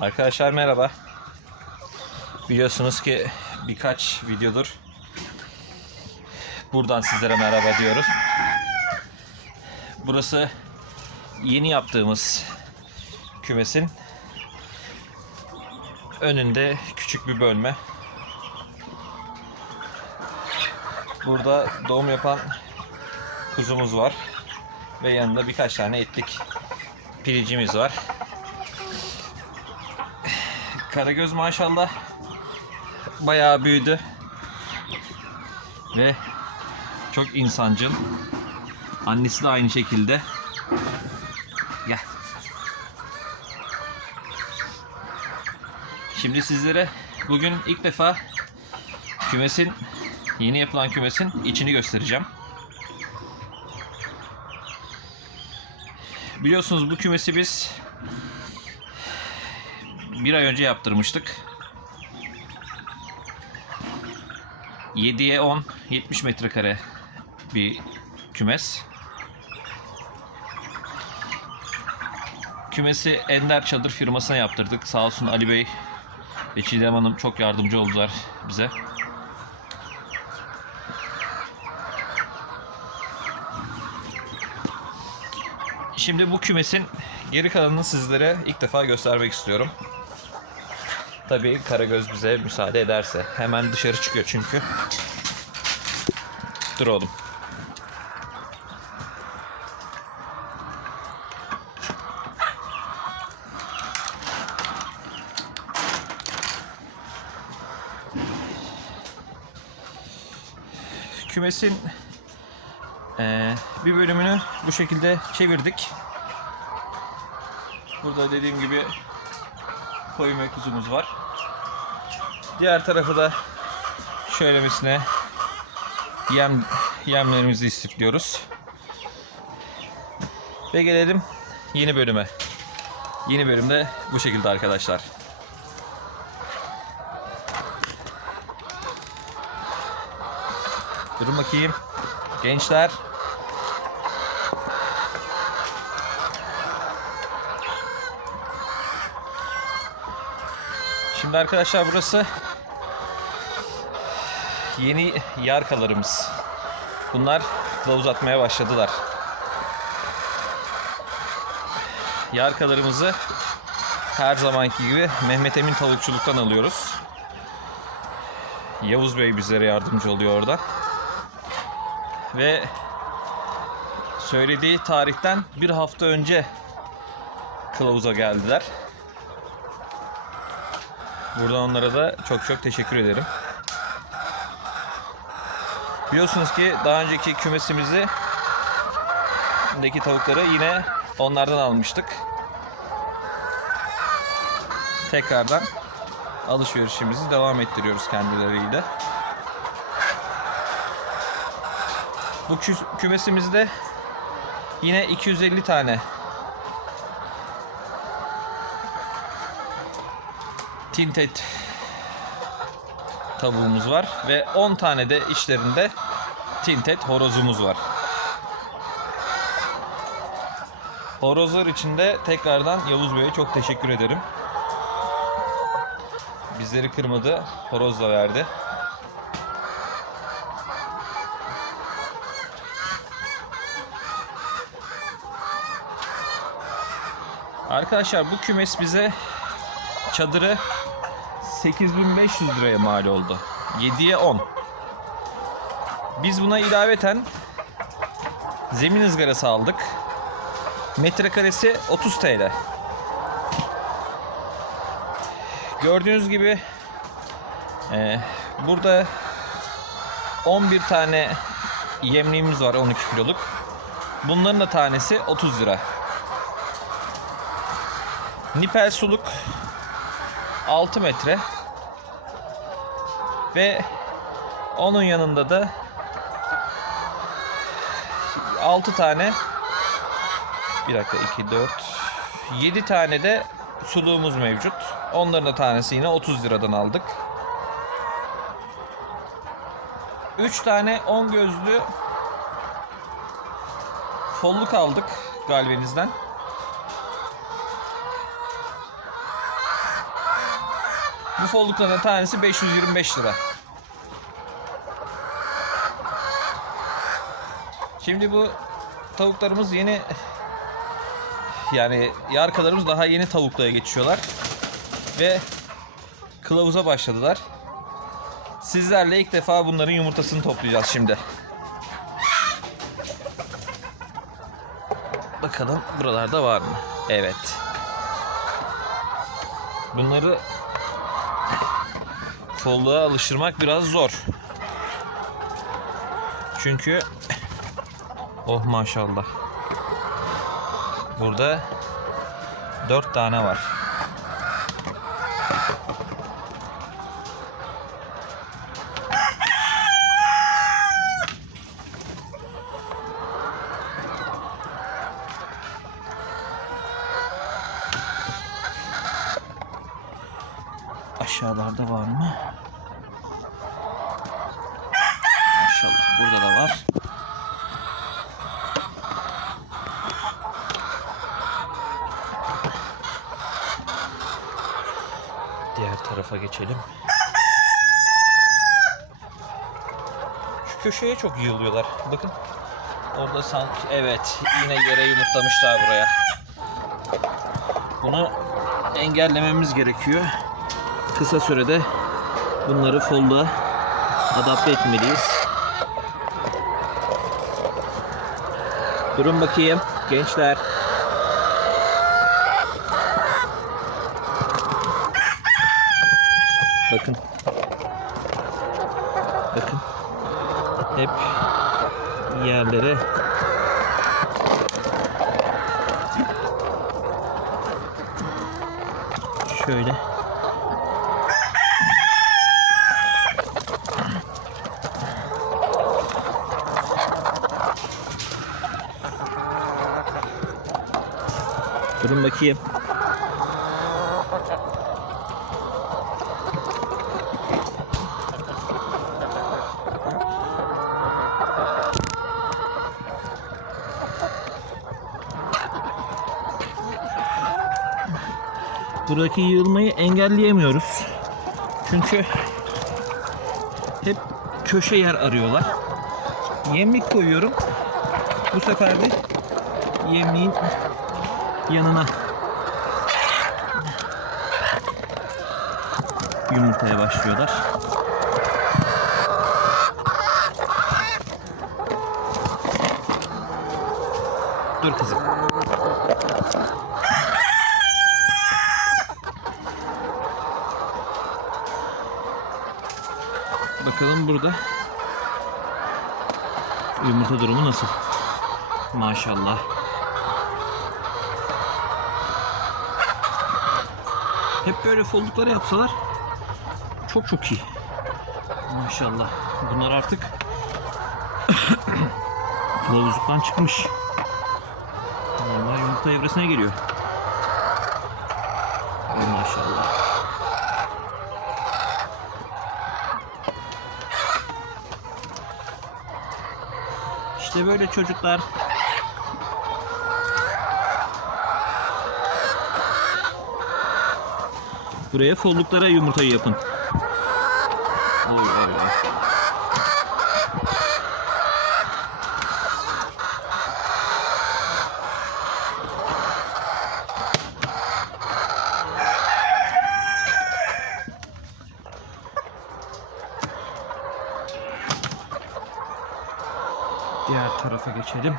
Arkadaşlar merhaba. Biliyorsunuz ki birkaç videodur buradan sizlere merhaba diyoruz. Burası yeni yaptığımız kümesin önünde küçük bir bölme. Burada doğum yapan kuzumuz var ve yanında birkaç tane etlik piricimiz var. Karagöz maşallah bayağı büyüdü ve çok insancıl. Annesi de aynı şekilde. Gel. Şimdi sizlere bugün ilk defa kümesin yeni yapılan kümesin içini göstereceğim. Biliyorsunuz bu kümesi biz bir ay önce yaptırmıştık. 7'ye 10, 70 metrekare bir kümes. Kümesi Ender Çadır firmasına yaptırdık. Sağ olsun Ali Bey ve Çiğdem Hanım çok yardımcı oldular bize. Şimdi bu kümesin geri kalanını sizlere ilk defa göstermek istiyorum. Tabii Karagöz bize müsaade ederse. Hemen dışarı çıkıyor çünkü. Dur oğlum. Kümesin eee, bir bölümünü bu şekilde çevirdik. Burada dediğim gibi koyun ve kuzumuz var. Diğer tarafı da şöylemesine yem yemlerimizi istifliyoruz. Ve gelelim yeni bölüme. Yeni bölümde bu şekilde arkadaşlar. Durun bakayım. Gençler. Şimdi arkadaşlar burası yeni yarkalarımız. Bunlar kılavuz atmaya başladılar. Yarkalarımızı her zamanki gibi Mehmet Emin Tavukçuluk'tan alıyoruz. Yavuz Bey bizlere yardımcı oluyor orada. Ve söylediği tarihten bir hafta önce kılavuza geldiler. Buradan onlara da çok çok teşekkür ederim. Biliyorsunuz ki daha önceki kümesimizi deki tavukları yine onlardan almıştık. Tekrardan alışverişimizi devam ettiriyoruz kendileriyle. Bu kü- kümesimizde yine 250 tane tintet tavuğumuz var ve 10 tane de içlerinde tintet horozumuz var. Horozlar için de tekrardan Yavuz Bey'e çok teşekkür ederim. Bizleri kırmadı, horoz da verdi. Arkadaşlar bu kümes bize çadırı 8500 liraya mal oldu. 7'ye 10. Biz buna ilaveten zemin ızgarası aldık. Metrekaresi 30 TL. Gördüğünüz gibi e, burada 11 tane yemliğimiz var 12 kiloluk. Bunların da tanesi 30 lira. Nipel suluk 6 metre ve onun yanında da 6 tane bir dakika 2 4 7 tane de suluğumuz mevcut. Onların da tanesi yine 30 liradan aldık. 3 tane 10 gözlü folluk aldık galvenizden. Bu follukların tanesi 525 lira. Şimdi bu tavuklarımız yeni yani yarkalarımız daha yeni tavukluğa geçiyorlar ve kılavuza başladılar. Sizlerle ilk defa bunların yumurtasını toplayacağız şimdi. Bakalım buralarda var mı? Evet. Bunları folluğa alıştırmak biraz zor. Çünkü oh maşallah. Burada dört tane var. Aşağılarda var mı? Maşallah burada da var. Diğer tarafa geçelim. Şu köşeye çok yığılıyorlar. Bakın. Orada sanki evet yine yere yumurtlamışlar buraya. Bunu engellememiz gerekiyor. Kısa sürede bunları folda adapte etmeliyiz. Durun bakayım gençler. Bakın. Bakın. Hep yerlere şöyle Durun bakayım. Buradaki yığılmayı engelleyemiyoruz. Çünkü hep köşe yer arıyorlar. Yemlik koyuyorum. Bu sefer de yemliğin yanına yumurtaya başlıyorlar. Dur kızım. Bakalım burada yumurta durumu nasıl? Maşallah. Hep böyle foldukları yapsalar çok çok iyi. Maşallah. Bunlar artık kılavuzluktan çıkmış. Normal yumurta evresine geliyor. Maşallah. İşte böyle çocuklar Buraya folluklara yumurtayı yapın. Diğer tarafa geçelim.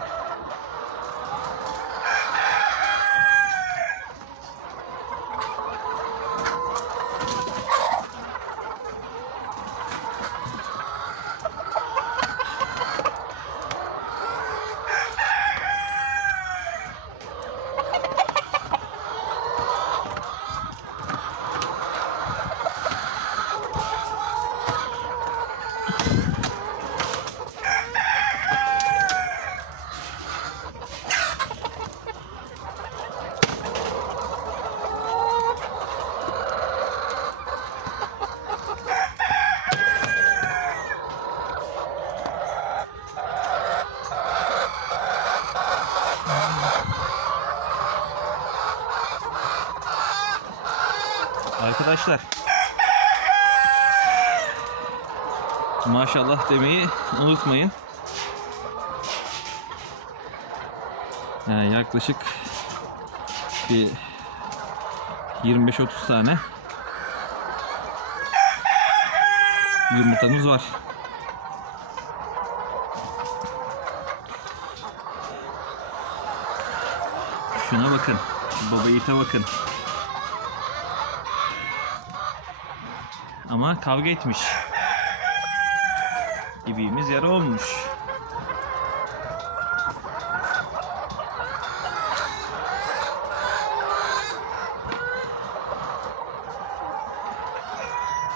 arkadaşlar. Maşallah demeyi unutmayın. Yani yaklaşık bir 25-30 tane yumurtamız var. Şuna bakın. Baba ite bakın. Ama kavga etmiş. İbiğimiz yara olmuş.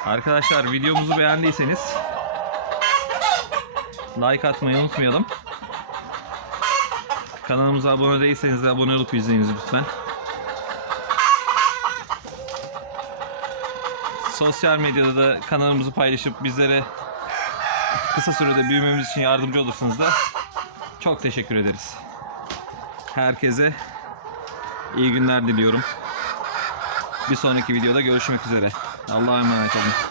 Arkadaşlar videomuzu beğendiyseniz like atmayı unutmayalım. Kanalımıza abone değilseniz de abone olup izleyiniz lütfen. Sosyal medyada da kanalımızı paylaşıp bizlere kısa sürede büyümemiz için yardımcı olursanız da çok teşekkür ederiz. Herkese iyi günler diliyorum. Bir sonraki videoda görüşmek üzere. Allah'a emanet olun.